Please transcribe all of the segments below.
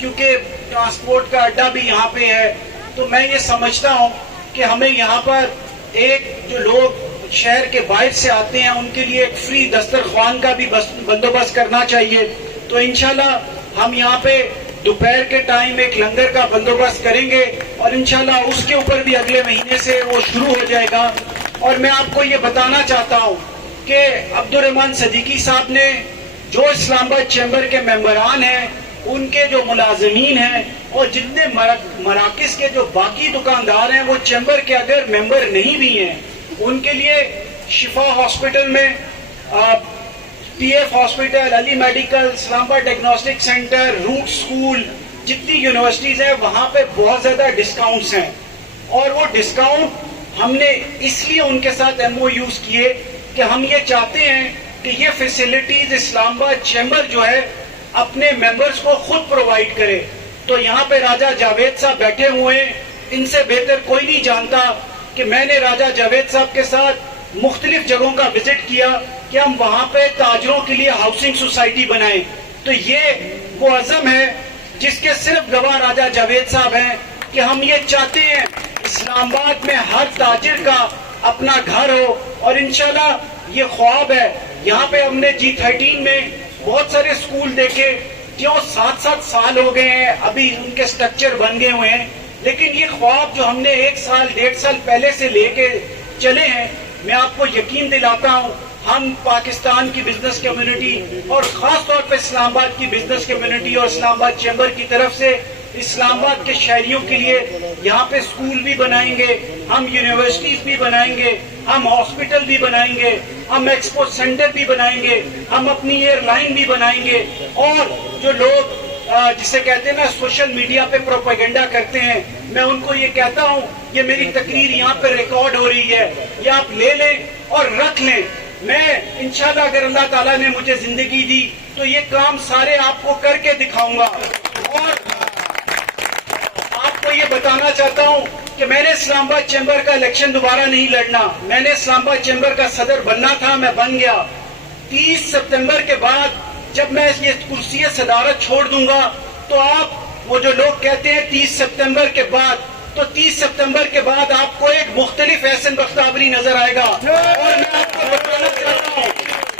کیونکہ ٹرانسپورٹ کا اڈا بھی یہاں پہ ہے. تو میں یہ سمجھتا ہوں کہ ہمیں یہاں پر ایک جو لوگ شہر کے باہر سے آتے ہیں ان کے لیے ایک فری دسترخوان کا بھی بندوبست کرنا چاہیے. تو انشاءاللہ ہم یہاں پہ دوپہر کے ٹائم ایک لنگر کا بندوبست کریں گے اور انشاءاللہ اس کے اوپر بھی اگلے مہینے سے وہ شروع ہو جائے گا. اور میں آپ کو یہ بتانا چاہتا ہوں کہ عبدالرحمان صدیقی صاحب نے جو اسلام آباد چیمبر کے ممبران ہیں, ان کے جو ملازمین ہیں اور جتنے مراکز کے جو باقی دکاندار ہیں وہ چیمبر کے اگر ممبر نہیں بھی ہیں, ان کے لیے شفا ہاسپٹل میں, پی ایف ہاسپٹل, علی میڈیکل, اسلام آباد ڈائگنوسٹک سینٹر, روٹ اسکول, جتنی یونیورسٹیز ہیں وہاں پہ بہت زیادہ ڈسکاؤنٹس ہیں. اور وہ ڈسکاؤنٹ ہم نے اس لیے ان کے ساتھ ایم او یوز کیے کہ ہم یہ چاہتے ہیں کہ یہ فیسلٹیز اسلام آباد چیمبر جو ہے اپنے ممبرز کو خود پرووائڈ کرے. تو یہاں پہ راجہ جاوید صاحب بیٹھے ہوئے ہیں, ان سے بہتر کوئی نہیں جانتا کہ میں نے راجہ جاوید صاحب کے ساتھ مختلف جگہوں کا وزٹ کیا کہ ہم وہاں پہ تاجروں کے لیے ہاؤسنگ سوسائٹی بنائیں. تو یہ وہ عزم ہے جس کے صرف گواہ راجہ جاوید صاحب ہیں کہ ہم یہ چاہتے ہیں اسلام آباد میں ہر تاجر کا اپنا گھر ہو. اور انشاءاللہ یہ خواب ہے. یہاں پہ ہم نے G13 میں بہت سارے اسکول دیکھے جو 7 سال ہو گئے ہیں, ابھی ان کے سٹرکچر بن گئے ہوئے ہیں, لیکن یہ خواب جو ہم نے 1 سال 1.5 سال پہلے سے لے کے چلے ہیں, میں آپ کو یقین دلاتا ہوں ہم پاکستان کی بزنس کمیونٹی اور خاص طور پہ اسلام آباد کی بزنس کمیونٹی اور اسلام آباد چیمبر کی طرف سے اسلام آباد کے شہریوں کے لیے یہاں پہ اسکول بھی بنائیں گے, ہم یونیورسٹیز بھی بنائیں گے, ہم ہاسپٹل بھی بنائیں گے, ہم ایکسپورٹ سینٹر بھی بنائیں گے, ہم اپنی ایئر لائن بھی بنائیں گے. اور جو لوگ جسے کہتے ہیں نا سوشل میڈیا پہ پروپیگنڈا کرتے ہیں, میں ان کو یہ کہتا ہوں یہ میری تقریر یہاں پہ ریکارڈ ہو رہی ہے, یہ آپ لے لیں اور رکھ لیں. میں انشاءاللہ اگر اللہ تعالیٰ نے مجھے زندگی دی تو یہ کام سارے آپ کو کر کے دکھاؤں گا. اور آپ کو یہ بتانا چاہتا ہوں کہ میں نے اسلام آباد چیمبر کا الیکشن دوبارہ نہیں لڑنا. میں نے اسلام آباد چیمبر کا صدر بننا تھا, میں بن گیا. 30 سپتمبر کے بعد جب میں یہ کرسی صدارت چھوڑ دوں گا تو آپ وہ جو لوگ کہتے ہیں 30 سپتمبر کے بعد, تو 30 سپتمبر کے بعد آپ کو ایک مختلف احسن بختیاری نظر آئے گا. اور میں آپ کو بتانا چاہتا ہوں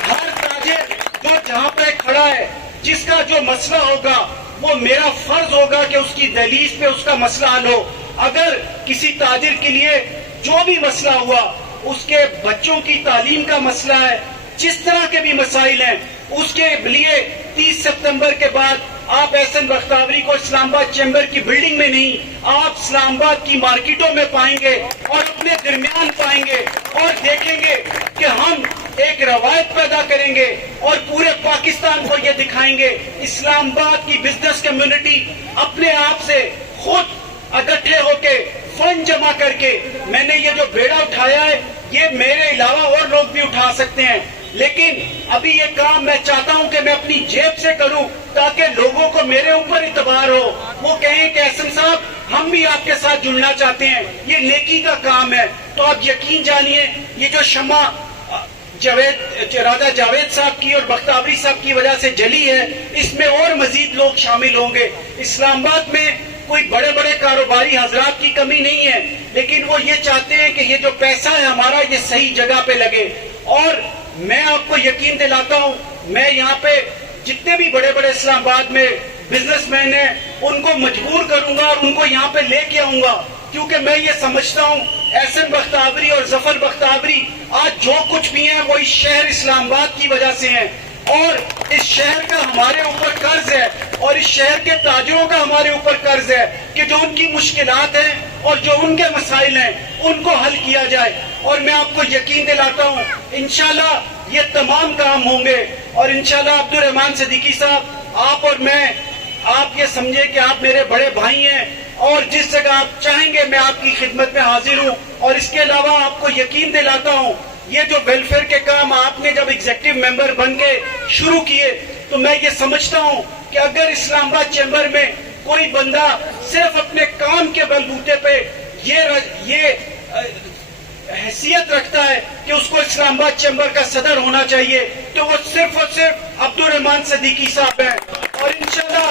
ہر تاجر جو جہاں پہ کھڑا ہے جس کا جو مسئلہ ہوگا وہ میرا فرض ہوگا کہ اس کی دہلیز پہ اس کا مسئلہ حل ہو. اگر کسی تاجر کے لیے جو بھی مسئلہ ہوا, اس کے بچوں کی تعلیم کا مسئلہ ہے, جس طرح کے بھی مسائل ہیں, اس کے لیے 30 سپتمبر کے بعد آپ احسن بختیاری کو اسلام آباد چیمبر کی بلڈنگ میں نہیں, آپ اسلام آباد کی مارکیٹوں میں پائیں گے اور اپنے درمیان پائیں گے اور دیکھیں گے کہ ہم ایک روایت پیدا کریں گے اور پورے پاکستان کو یہ دکھائیں گے اسلام آباد کی بزنس کمیونٹی اپنے آپ سے خود اکٹھے ہو کے فنڈ جمع کر کے, میں نے یہ جو بیڑا اٹھایا ہے یہ میرے علاوہ اور لوگ بھی اٹھا سکتے ہیں, لیکن ابھی یہ کام میں چاہتا ہوں کہ میں اپنی جیب سے کروں تاکہ لوگوں کو میرے اوپر اعتبار ہو, وہ کہیں کہ احسن صاحب ہم بھی آپ کے ساتھ جڑنا چاہتے ہیں, یہ نیکی کا کام ہے. تو آپ یقین جانیے یہ جو شمع راجہ جاوید صاحب کی اور بختیاری صاحب کی وجہ سے جلی ہے, اس میں اور مزید لوگ شامل ہوں گے. اسلام آباد میں کوئی بڑے بڑے کاروباری حضرات کی کمی نہیں ہے, لیکن وہ یہ چاہتے ہیں کہ یہ جو پیسہ ہے ہمارا یہ صحیح جگہ پہ لگے. اور میں آپ کو یقین دلاتا ہوں میں یہاں پہ جتنے بھی بڑے بڑے اسلام آباد میں بزنس مین ہیں ان کو مجبور کروں گا اور ان کو یہاں پہ لے کے آؤں گا, کیونکہ میں یہ سمجھتا ہوں احسن بختیاری اور ظفر بختیاری آج جو کچھ بھی ہیں وہ اس شہر اسلام آباد کی وجہ سے ہیں, اور اس شہر کا ہمارے اوپر قرض ہے اور اس شہر کے تاجروں کا ہمارے اوپر قرض ہے کہ جو ان کی مشکلات ہیں اور جو ان کے مسائل ہیں ان کو حل کیا جائے. اور میں آپ کو یقین دلاتا ہوں انشاءاللہ یہ تمام کام ہوں گے. اور انشاءاللہ عبدالرحمان صدیقی صاحب آپ اور میں, آپ یہ سمجھے کہ آپ میرے بڑے بھائی ہیں اور جس جگہ آپ چاہیں گے میں آپ کی خدمت میں حاضر ہوں. اور اس کے علاوہ آپ کو یقین دلاتا ہوں یہ جو ویلفیئر کے کام آپ نے جب ایگزیکٹو ممبر بن کے شروع کیے تو میں یہ سمجھتا ہوں کہ اگر اسلام آباد چیمبر میں کوئی بندہ صرف اپنے کام کے بلبوتے پہ یہ حیثیت رکھتا ہے کہ اس کو اسلام آباد چیمبر کا صدر ہونا چاہیے تو وہ صرف اور صرف عبدالرحمان صدیقی صاحب ہیں. اور انشاءاللہ